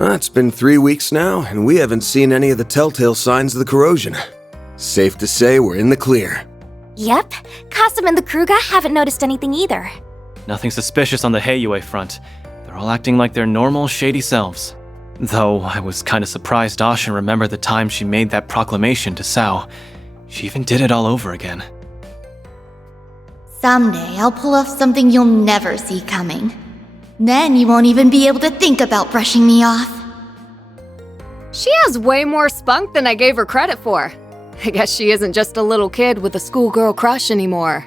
It's been 3 weeks now, and we haven't seen any of the telltale signs of the corrosion. Safe to say we're in the clear. Yep, Kasum and the Kruga haven't noticed anything either. Nothing suspicious on the Heiyue front. They're all acting like their normal, shady selves. Though I was kinda surprised Asha remembered the time she made that proclamation to Sao. She even did it all over again. Someday I'll pull off something you'll never see coming. Then you won't even be able to think about brushing me off. She has way more spunk than I gave her credit for. I guess she isn't just a little kid with a schoolgirl crush anymore.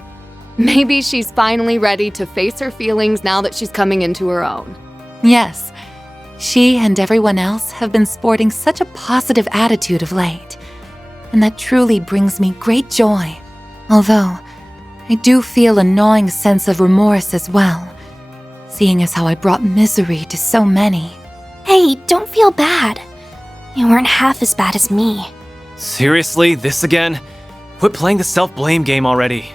Maybe she's finally ready to face her feelings now that she's coming into her own. Yes, she and everyone else have been sporting such a positive attitude of late, and that truly brings me great joy. Although, I do feel a gnawing sense of remorse as well, seeing as how I brought misery to so many. Hey, don't feel bad. You weren't half as bad as me. Seriously, this again? Quit playing the self-blame game already.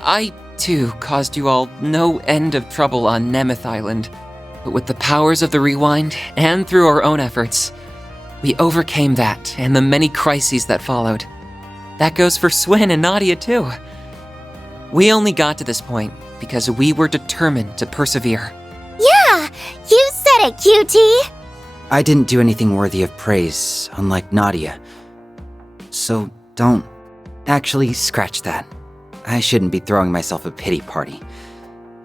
I, too, caused you all no end of trouble on Nemeth Island. But with the powers of the Rewind, and through our own efforts, we overcame that and the many crises that followed. That goes for Swin and Nadia, too. We only got to this point because we were determined to persevere. Yeah, you said it, QT! I didn't do anything worthy of praise, unlike Nadia. So don't... Actually, scratch that. I shouldn't be throwing myself a pity party.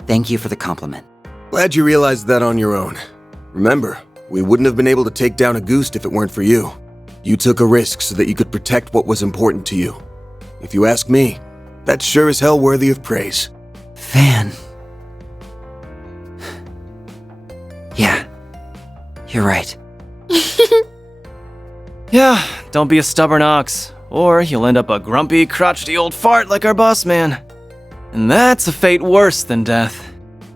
Thank you for the compliment. Glad you realized that on your own. Remember, we wouldn't have been able to take down a Goose if it weren't for you. You took a risk so that you could protect what was important to you. If you ask me, that's sure as hell worthy of praise. Van. Yeah, you're right. Yeah, don't be a stubborn ox, or you'll end up a grumpy, crotchety old fart like our boss man. And that's a fate worse than death.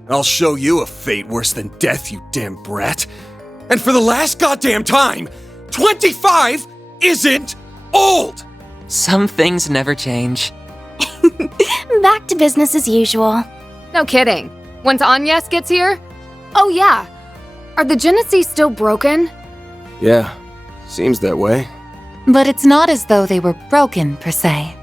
I'll show you a fate worse than death, you damn brat. And for the last goddamn time, 25 isn't old! Some things never change. Back to business as usual. No kidding. Once Agnes gets here? Oh yeah. Are the Genesis still broken? Yeah, seems that way. But it's not as though they were broken, per se.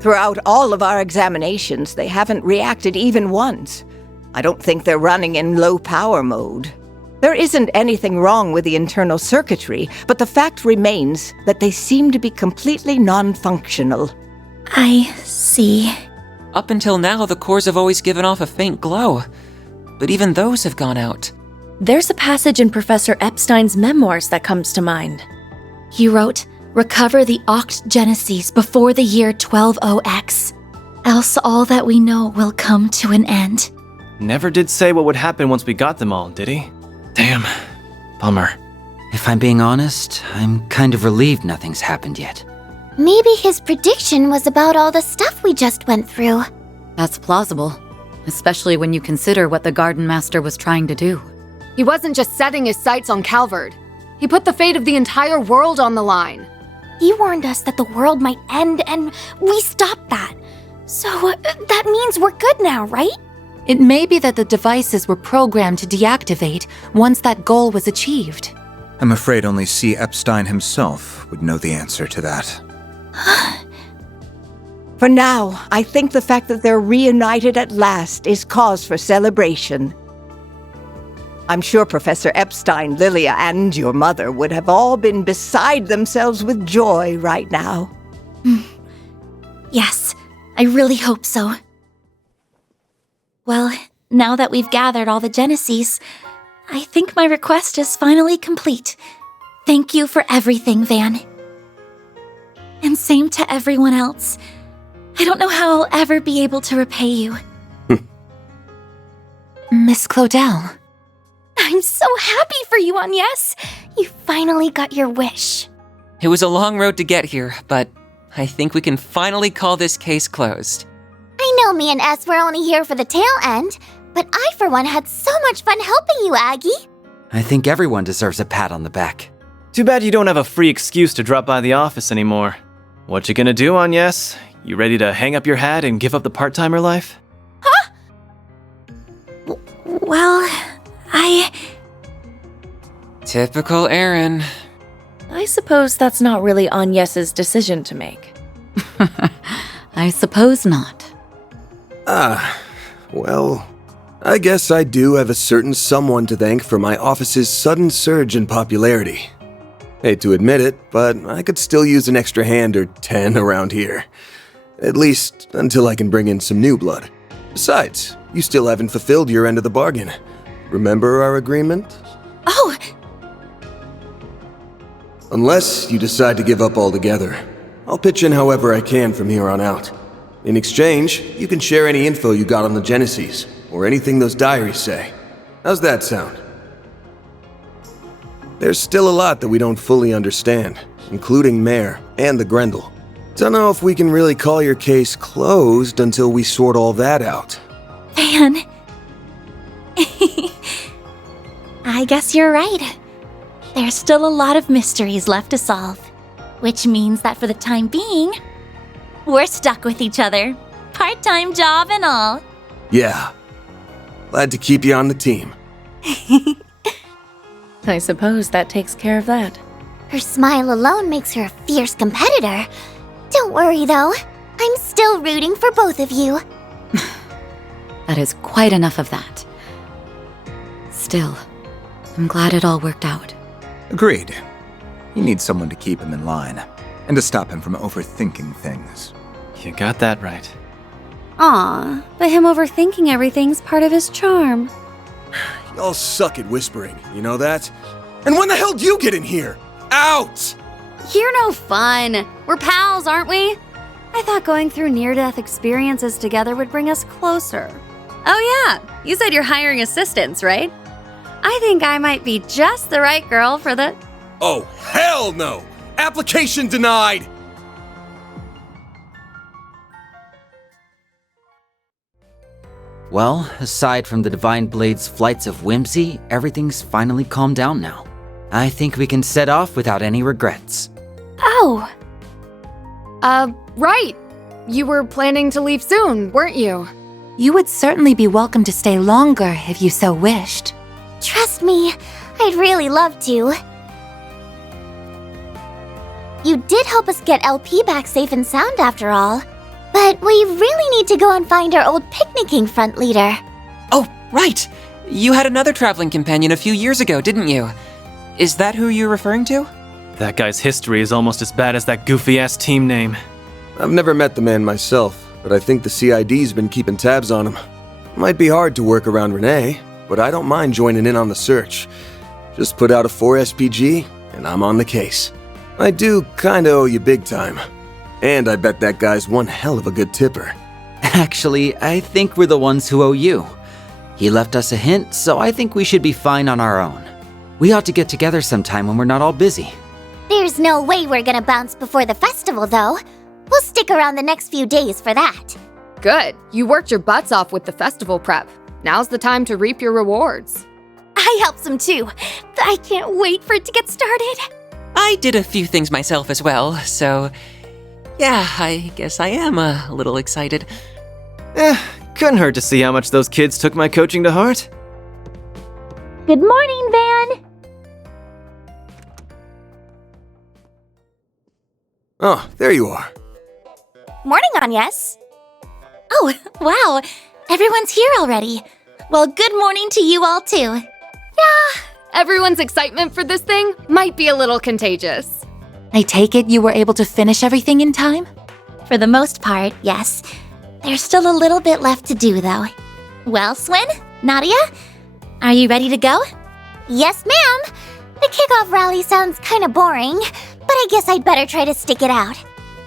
Throughout all of our examinations, they haven't reacted even once. I don't think they're running in low-power mode. There isn't anything wrong with the internal circuitry, but the fact remains that they seem to be completely non-functional. I see. Up until now, the cores have always given off a faint glow. But even those have gone out. There's a passage in Professor Epstein's memoirs that comes to mind. He wrote, "Recover the Oct Genesis before the year 120X. Else all that we know will come to an end." Never did say what would happen once we got them all, did he? Damn. Bummer. If I'm being honest, I'm kind of relieved nothing's happened yet. Maybe his prediction was about all the stuff we just went through. That's plausible, especially when you consider what the Garden Master was trying to do. He wasn't just setting his sights on Calvard. He put the fate of the entire world on the line. He warned us that the world might end, and we stopped that. So that means we're good now, right? It may be that the devices were programmed to deactivate once that goal was achieved. I'm afraid only C. Epstein himself would know the answer to that. For now, I think the fact that they're reunited at last is cause for celebration. I'm sure Professor Epstein, Lilia, and your mother would have all been beside themselves with joy right now. Yes, I really hope so. Well, now that we've gathered all the Genesis, I think my request is finally complete. Thank you for everything, Van. And same to everyone else. I don't know how I'll ever be able to repay you. Miss Claudel. I'm so happy for you, Agnes. You finally got your wish. It was a long road to get here, but I think we can finally call this case closed. I know me and S were only here for the tail end, but I for one had so much fun helping you, Aggie. I think everyone deserves a pat on the back. Too bad you don't have a free excuse to drop by the office anymore. What you gonna do, Agnes? You ready to hang up your hat and give up the part-timer life? Huh? Well, Typical Aaron. I suppose that's not really Agnes's decision to make. I suppose not. Well, I guess I do have a certain someone to thank for my office's sudden surge in popularity. Hate to admit it, but I could still use an extra hand or 10 around here. At least until I can bring in some new blood. Besides, you still haven't fulfilled your end of the bargain. Remember our agreement? Oh! Unless you decide to give up altogether, I'll pitch in however I can from here on out. In exchange, you can share any info you got on the Genesis, or anything those diaries say. How's that sound? There's still a lot that we don't fully understand, including Mare and the Grendel. Don't know if we can really call your case closed until we sort all that out. Van. I guess you're right. There's still a lot of mysteries left to solve. Which means that for the time being, we're stuck with each other. Part-time job and all. Yeah. Glad to keep you on the team. I suppose that takes care of that. Her smile alone makes her a fierce competitor. Don't worry, though. I'm still rooting for both of you. That is quite enough of that. Still, I'm glad it all worked out. Agreed. You need someone to keep him in line, and to stop him from overthinking things. You got that right. Aw, but him overthinking everything's part of his charm. Y'all suck at whispering, you know that? And when the hell do you get in here? Out! You're no fun. We're pals, aren't we? I thought going through near-death experiences together would bring us closer. Oh yeah, you said you're hiring assistants, right? I think I might be just the right girl for the... Oh, hell no! Application denied! Well, aside from the Divine Blade's flights of whimsy, everything's finally calmed down now. I think we can set off without any regrets. Oh, Right. You were planning to leave soon, weren't you? You would certainly be welcome to stay longer if you so wished. trust me, I'd really love to. You did help us get LP back safe and sound after all. But we really need to go and find our old picnicking front leader. Oh, right! You had another traveling companion a few years ago, didn't you? Is that who you're referring to? That guy's history is almost as bad as that goofy-ass team name. I've never met the man myself, but I think the CID's been keeping tabs on him. Might be hard to work around Renee, but I don't mind joining in on the search. Just put out a 4 SPG, and I'm on the case. I do kinda owe you big time. And I bet that guy's one hell of a good tipper. Actually, I think we're the ones who owe you. He left us a hint, so I think we should be fine on our own. We ought to get together sometime when we're not all busy. There's no way we're gonna bounce before the festival, though. We'll stick around the next few days for that. Good. You worked your butts off with the festival prep. Now's the time to reap your rewards. I helped some too. I can't wait for it to get started. I did a few things myself as well, so... yeah, I guess I am a little excited. Couldn't hurt to see how much those kids took my coaching to heart. Good morning, Van. Oh, there you are. Morning, Agnes. Oh, wow. Everyone's here already. Well, good morning to you all, too. Yeah, everyone's excitement for this thing might be a little contagious. I take it you were able to finish everything in time? For the most part, yes. There's still a little bit left to do, though. Well, Swin, Nadia, are you ready to go? Yes, ma'am. The kickoff rally sounds kind of boring, but I guess I'd better try to stick it out.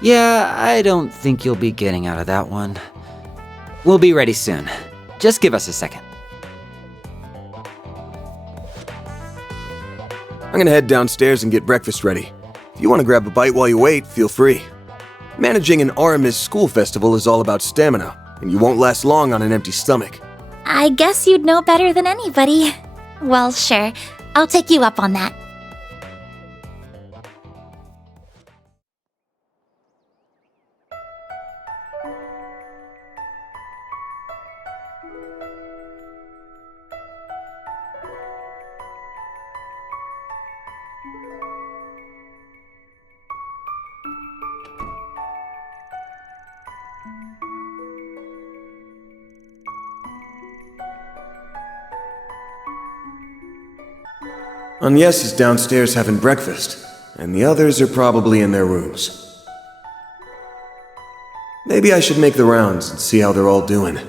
Yeah, I don't think you'll be getting out of that one. We'll be ready soon. Just give us a second. I'm gonna head downstairs and get breakfast ready. If you want to grab a bite while you wait, feel free. Managing an Aramis school festival is all about stamina, and you won't last long on an empty stomach. I guess you'd know better than anybody. Well, sure. I'll take you up on that. Agnes is downstairs having breakfast, and the others are probably in their rooms. Maybe I should make the rounds and see how they're all doing.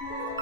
you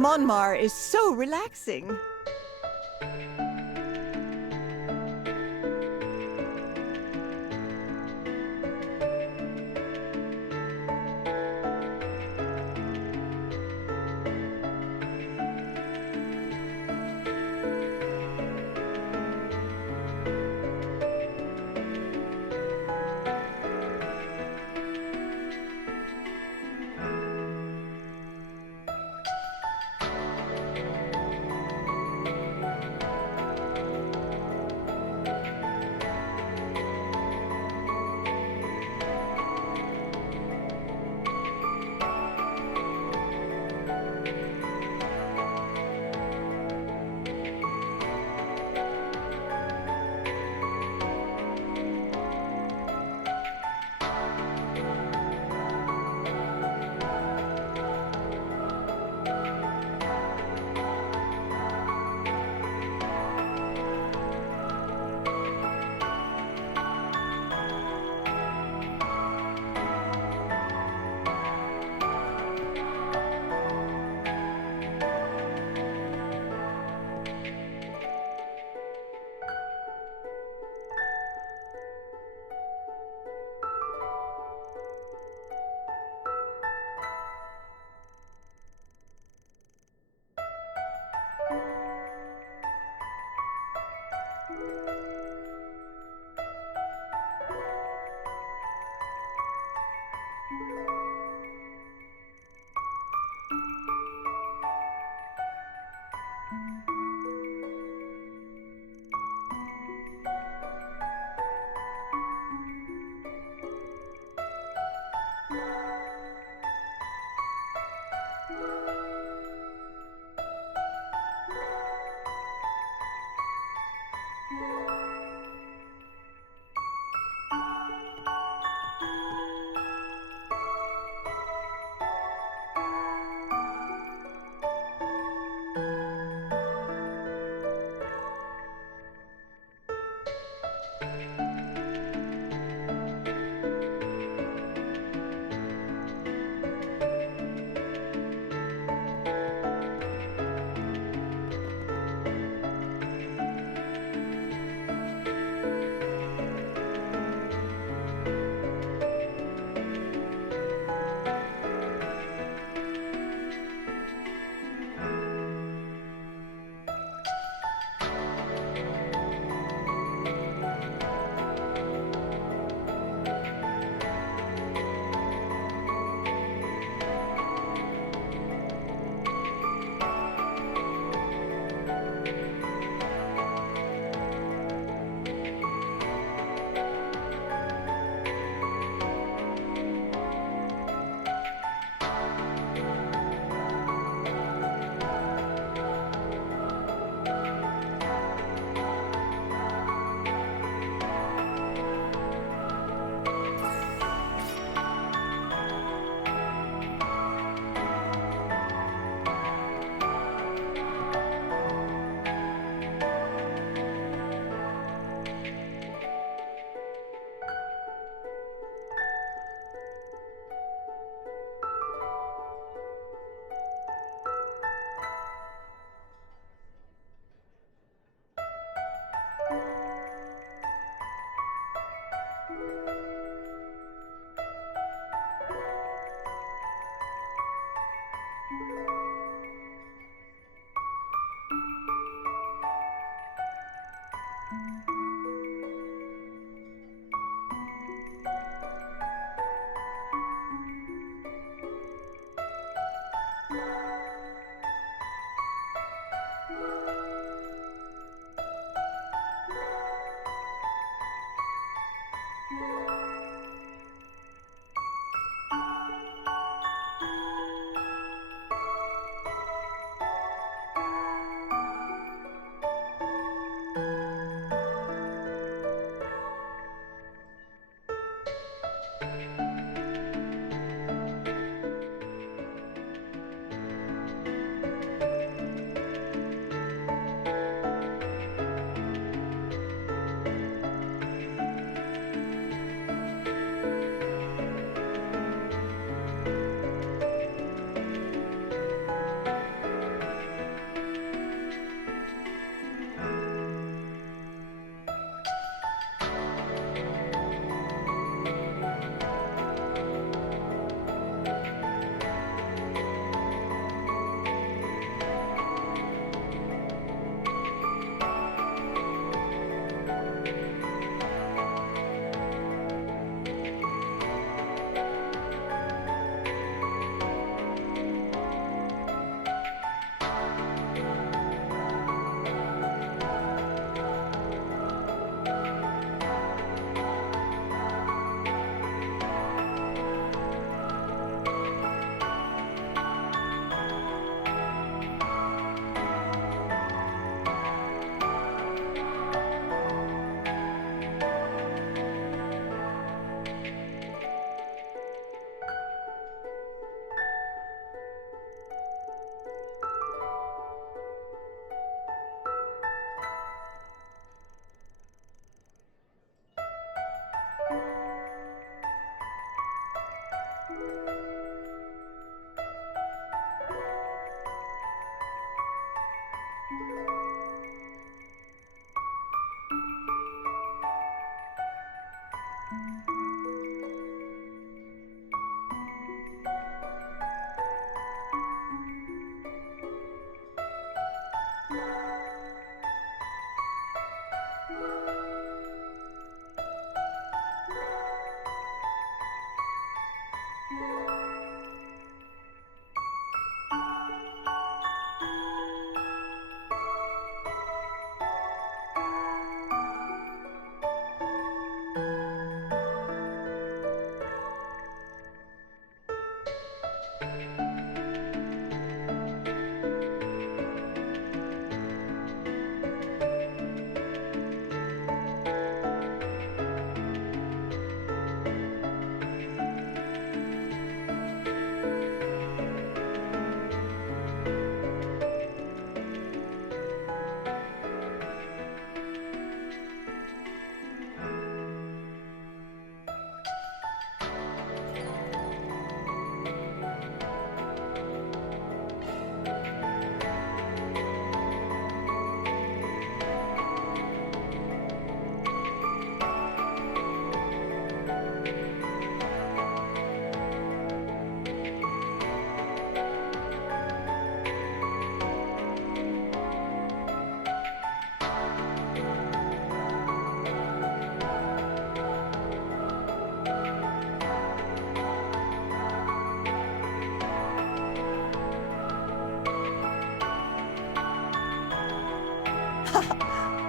Monmar is so relaxing.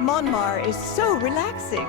Monmar is so relaxing.